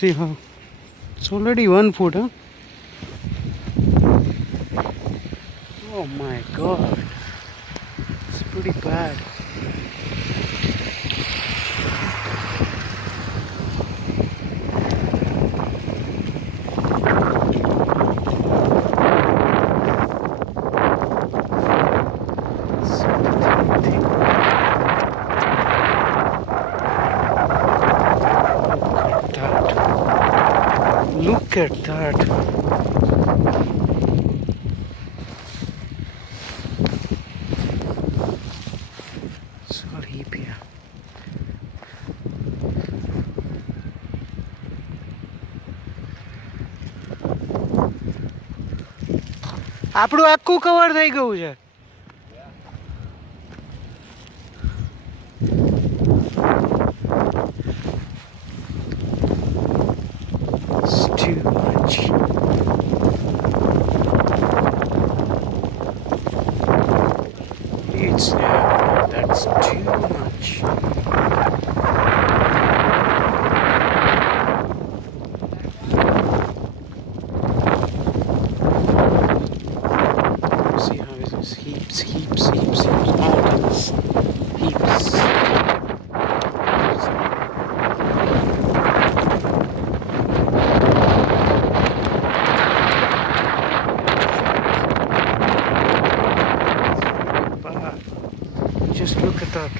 See how it's already 1 foot, huh? Oh my god, it's pretty bad. Look at that. Sorry, Pia. આપણું આખું cover થઈ ગયું છે. It's too much. It's that's too much. See how it is heaps, mountains, heaps. Just look at that.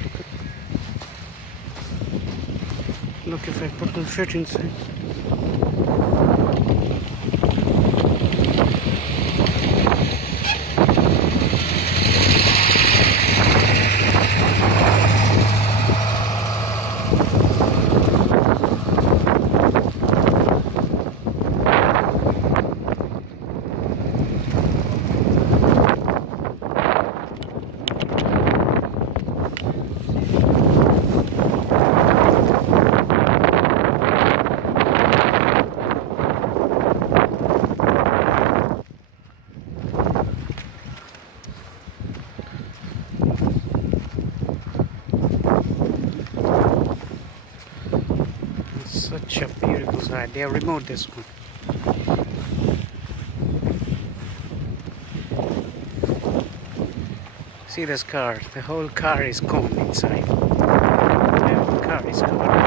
Look if I put the fish inside. Such a beautiful side. They have removed this one. See this car? The whole car is gone inside. The car is gone.